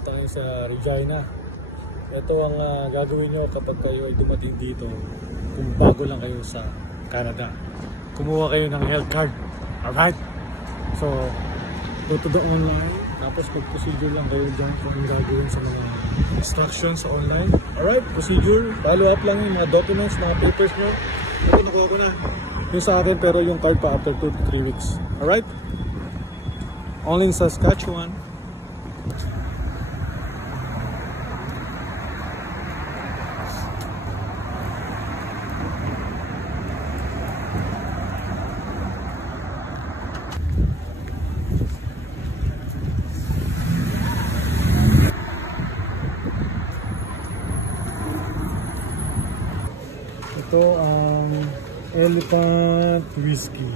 Nandito tayo sa Regina. Ito ang gagawin nyo kapag kayo ay dumating dito kung bago lang kayo sa Canada. Kumuha kayo ng health card. Alright? So, go to the online. Tapos mag-procedure lang kayo dyan kung ang gagawin sa mga instructions sa online. Alright? Procedure. Follow up lang yung mga documents, mga papers nyo. Ito, nakuha ko na. Yung sa akin, pero yung card pa after 2 to 3 weeks. Alright? Only in Saskatchewan. Ito ang Elephant Whiskey.